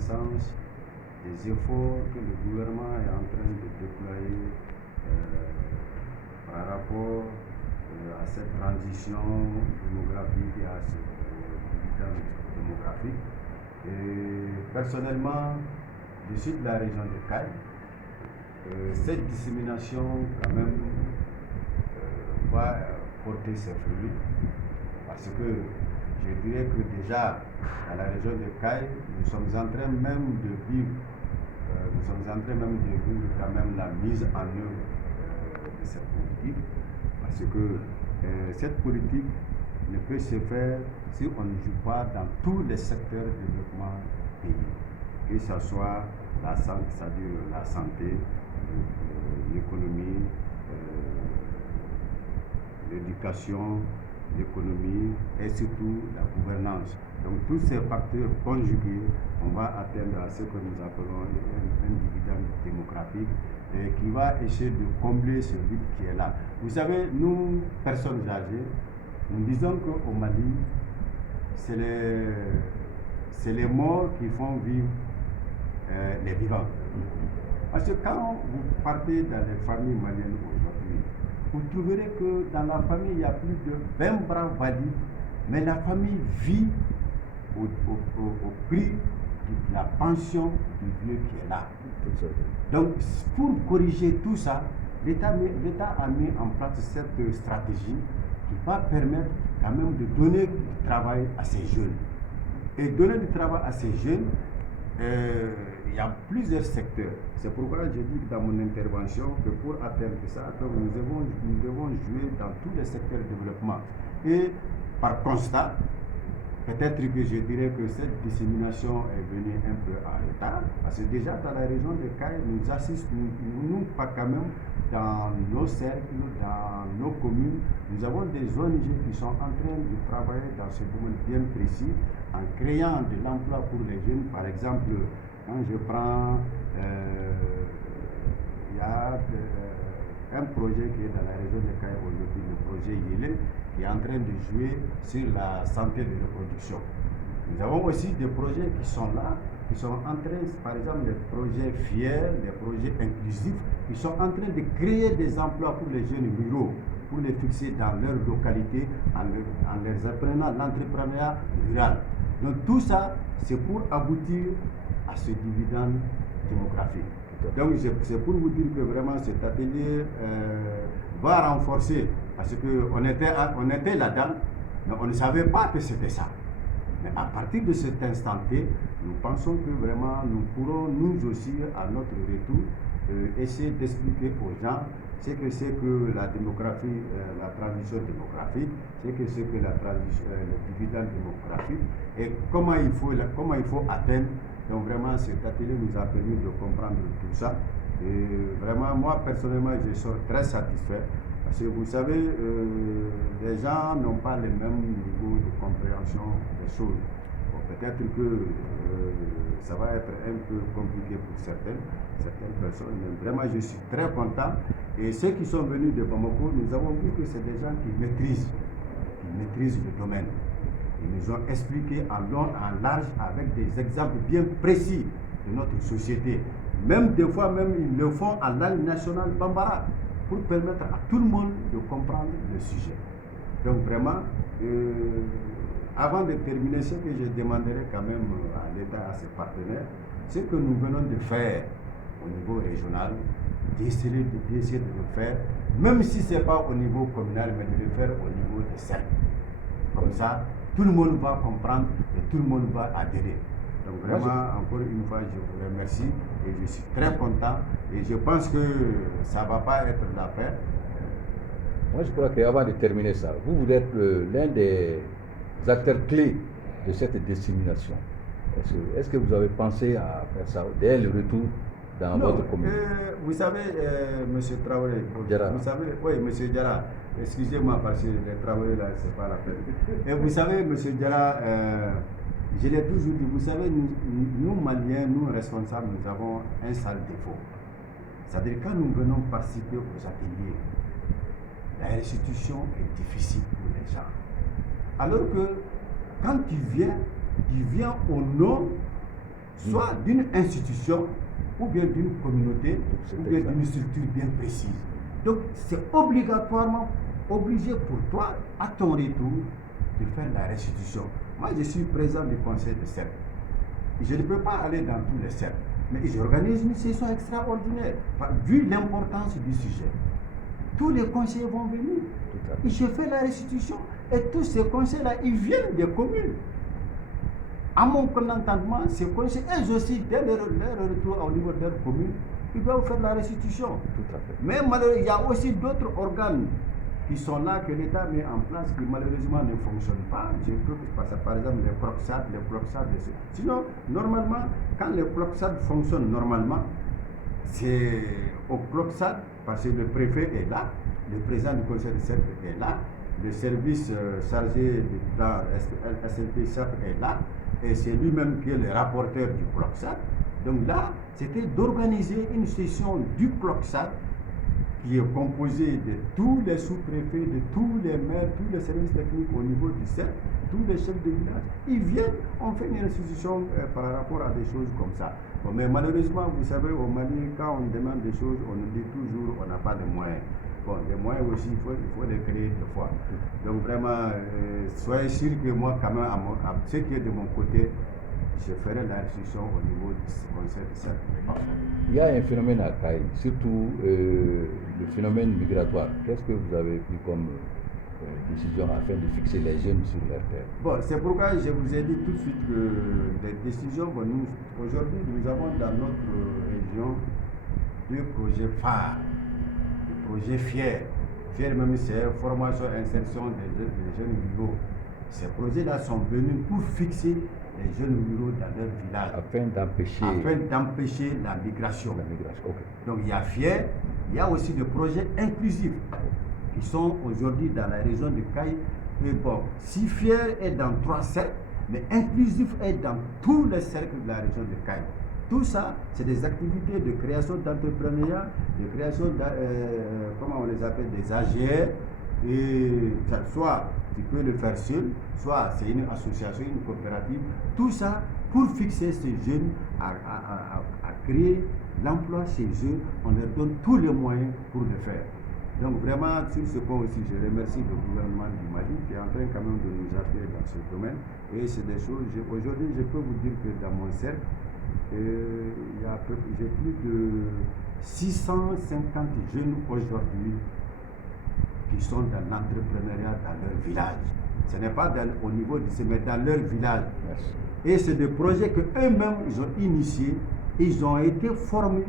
reconnaissance des efforts que le gouvernement est en train de déployer par rapport à cette transition démographique et à ce dividende démographique. Et personnellement, je suis de la région de Caille. Cette dissémination, quand même, va porter ses fruits parce que je dirais que déjà, à la région de Caille, nous sommes en train même de vivre quand même la mise en œuvre de cette politique, parce que cette politique ne peut se faire si on ne joue pas dans tous les secteurs de développement du pays, que ce soit la santé, c'est-à-dire la santé, l'économie, l'éducation, l'économie et surtout la gouvernance. Donc tous ces facteurs conjugués, on va atteindre à ce que nous appelons un dividende démographique qui va essayer de combler ce vide qui est là. Vous savez, nous, personnes âgées, nous disons qu'au Mali, c'est les morts qui font vivre les vivants. Parce que quand vous partez dans les familles maliennes aujourd'hui, vous trouverez que dans la famille, il y a plus de 20 bras valides, mais la famille vit au prix de la pension du vieux qui est là. Donc, pour corriger tout ça, l'État a mis en place cette stratégie qui va permettre quand même de donner du travail à ces jeunes. Et donner du travail à ces jeunes, il y a plusieurs secteurs. C'est pourquoi j'ai dit dans mon intervention que pour atteindre ça, donc nous devons jouer dans tous les secteurs de développement. Et par constat, peut-être que je dirais que cette dissémination est venue un peu en retard, parce que déjà dans la région de Caille, nous assistons, nous pas quand même, dans nos cercles, dans nos communes, nous avons des ONG qui sont en train de travailler dans ce domaine bien précis, en créant de l'emploi pour les jeunes. Par exemple, quand je prends, il y a un projet qui est dans la région de Caille aujourd'hui, le projet Yélé, qui est en train de jouer sur la santé de reproduction. Nous avons aussi des projets qui sont là, qui sont en train, par exemple, les projets FIER, les projets inclusifs, qui sont en train de créer des emplois pour les jeunes ruraux, pour les fixer dans leur localité, en leur apprenant l'entrepreneuriat rural. Donc tout ça, c'est pour aboutir à ce dividende démographique. Donc c'est pour vous dire que vraiment cet atelier va renforcer, parce qu'on était là-dedans, mais on ne savait pas que c'était ça. Mais à partir de cet instant T, nous pensons que vraiment nous pourrons nous aussi, à notre retour, essayer d'expliquer aux gens ce que c'est que la démographie, la transition démographique, ce que c'est que le dividende démographique et comment il faut atteindre. Donc vraiment cet atelier nous a permis de comprendre tout ça. Et vraiment moi personnellement je sors très satisfait. Parce que vous savez, les gens n'ont pas le même niveau de compréhension des choses. Bon, peut-être que ça va être un peu compliqué pour certaines personnes, mais vraiment je suis très content. Et ceux qui sont venus de Bamako, nous avons vu que c'est des gens qui maîtrisent le domaine. Ils nous ont expliqué en long, en large, avec des exemples bien précis de notre société. Même des fois, ils le font en langue nationale bambara, pour permettre à tout le monde de comprendre le sujet. Donc vraiment, avant de terminer, ce que je demanderai quand même à l'État, à ses partenaires, ce que nous venons de faire au niveau régional, d'essayer de le faire, même si ce n'est pas au niveau communal, mais de le faire au niveau des cercles. Comme ça, tout le monde va comprendre et tout le monde va adhérer. Donc vraiment, encore une fois, je vous remercie et je suis très content et je pense que ça ne va pas être l'affaire. Moi, je crois qu'avant de terminer ça, vous êtes l'un des acteurs clés de cette dissémination. Est-ce que vous avez pensé à faire ça dès le retour dans votre commune? Vous savez, M. Traoré, vous savez, oui, M. Diarra, excusez-moi parce que les Traoré là, c'est pas la peine. Et vous savez, M. Diarra, je l'ai toujours dit, vous savez, nous Maliens, nous responsables, nous avons un sale défaut. C'est-à-dire quand nous venons participer aux ateliers, la restitution est difficile pour les gens. Alors que quand tu viens au nom soit d'une institution, ou bien d'une communauté, ou bien d'une structure bien précise. Donc c'est obligatoirement obligé pour toi, à ton retour, de faire la restitution. Moi, je suis président du conseil de cercle. Je ne peux pas aller dans tous les cercles, mais j'organise une session extraordinaire, vu l'importance du sujet. Tous les conseillers vont venir. Et je fais la restitution. Et tous ces conseillers-là, ils viennent des communes. À mon entendement, ces conseillers, eux aussi, dès leur retour au niveau de leur commune, ils doivent faire la restitution. Tout à fait. Mais malheureusement, il y a aussi d'autres organes qui sont là, que l'État met en place, qui malheureusement ne fonctionnent pas. Je peux passer par exemple les Proxad, Sinon, normalement, quand les Proxad fonctionnent normalement, c'est au Proxad, parce que le préfet est là, le président du conseil de cercle est là, le service chargé du plan SNP-SAP est là, et c'est lui-même qui est le rapporteur du Proxad. Donc là, c'était d'organiser une session du Proxad qui est composé de tous les sous-préfets, de tous les maires, tous les services techniques au niveau du cercle, tous les chefs de village. Ils viennent, on fait une institution par rapport à des choses comme ça. Bon, mais malheureusement, vous savez, au Mali, quand on demande des choses, on nous dit toujours on n'a pas de moyens. Bon, les moyens aussi, il faut les créer des fois. Donc vraiment, soyez sûr que moi, quand même, à ce qui est de mon côté, je ferai la restitution au niveau du conseil de cercle. Il y a un phénomène à Caille, surtout le phénomène migratoire. Qu'est-ce que vous avez pris comme décision afin de fixer les jeunes sur leur terre? Bon, c'est pourquoi je vous ai dit tout de suite que les décisions, bon, aujourd'hui, nous avons dans notre région 2 projets phares, des projets fiers. Fiers même, c'est formation et insertion des jeunes ruraux. Ces projets-là sont venus pour fixer les jeunes ruraux dans leur village. Afin d'empêcher la migration. Okay. Donc il y a FIER, il y a aussi des projets inclusifs qui sont aujourd'hui dans la région de Caille. Et bon, si FIER est dans 3 cercles, mais inclusif est dans tous les cercles de la région de Caille. Tout ça, c'est des activités de création d'entrepreneuriat, de création, comment on les appelle, des AGR. Et soit tu peux le faire seul, soit c'est une association, une coopérative. Tout ça pour fixer ces jeunes à créer l'emploi chez eux. On leur donne tous les moyens pour le faire. Donc vraiment, sur ce point aussi, je remercie le gouvernement du Mali qui est en train quand même de nous appuyer dans ce domaine. Et c'est des choses, aujourd'hui, je peux vous dire que dans mon cercle, j'ai plus de 650 jeunes aujourd'hui qui sont dans l'entrepreneuriat dans leur village. Ce n'est pas au niveau de ce, mais dans leur village. Merci. Et c'est des projets qu'eux-mêmes, ils ont initiés, ils ont été formés,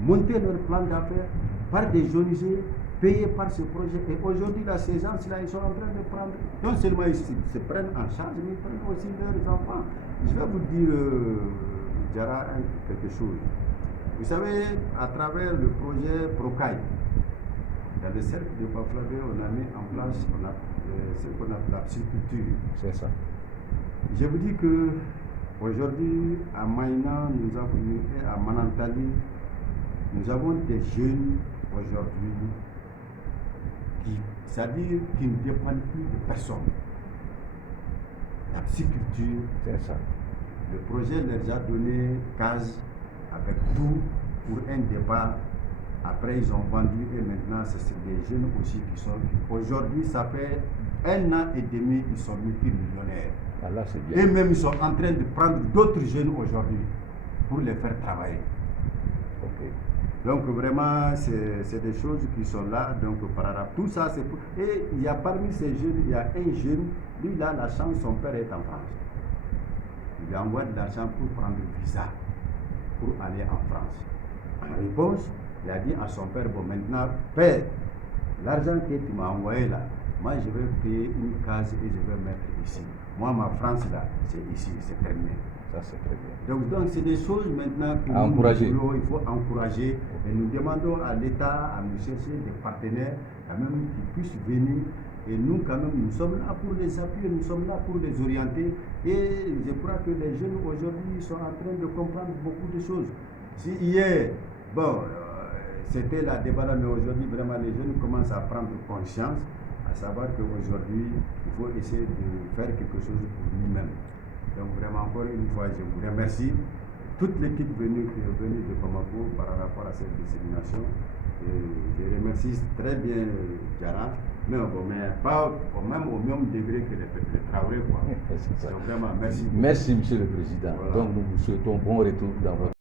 monté leur plan d'affaires par des ONG, payés par ce projet. Et aujourd'hui, là, ces gens-là, ils sont en train de prendre, non seulement ils se prennent en charge, mais ils prennent aussi leurs enfants. Je vais vous dire, Diarra, quelque chose. Vous savez, à travers le projet Procaille, dans le cercle de Baflavé, on a mis en place ce qu'on appelle la psychiculture. C'est ça. Je vous dis que aujourd'hui, à Maïna, nous avons et à Manantali, nous avons des jeunes aujourd'hui c'est-à-dire qui ne dépendent plus de personne. La psychiculture, c'est ça. Le projet leur a donné case avec tout pour un départ. Après, ils ont vendu et maintenant, c'est des jeunes aussi qui sont. Aujourd'hui, ça fait 1 an et demi, ils sont multimillionnaires. Ah là, c'est bien. Et même, ils sont en train de prendre d'autres jeunes aujourd'hui pour les faire travailler. Ok. Donc, vraiment, c'est des choses qui sont là. Donc, par rapport tout ça, c'est pour. Et il y a parmi ces jeunes, il y a un jeune, lui, il a la chance, son père est en France. Il lui envoie de l'argent pour prendre le visa, pour aller en France. En réponse, il a dit à son père, bon maintenant, père, l'argent que tu m'as envoyé là, moi je vais payer une case et je vais mettre ici. Moi, ma France là, c'est ici, c'est terminé. Ça, c'est très bien. Donc c'est des choses maintenant que il faut encourager. Et nous demandons à l'État à nous chercher des partenaires quand même qui puissent venir. Et nous, quand même, nous sommes là pour les appuyer, nous sommes là pour les orienter. Et je crois que les jeunes aujourd'hui sont en train de comprendre beaucoup de choses. Si hier, bon, c'était la débat, mais aujourd'hui, vraiment, les jeunes commencent à prendre conscience, à savoir qu'aujourd'hui, il faut essayer de faire quelque chose pour nous-mêmes. Donc vraiment encore une fois, je vous remercie. Toute l'équipe venue de Bamako par rapport à cette dissémination. Et je remercie très bien Diarra, mais pas même au même degré que les Traoré. Donc vraiment, merci beaucoup. Merci, Monsieur le Président. Voilà. Donc nous vous souhaitons bon retour dans votre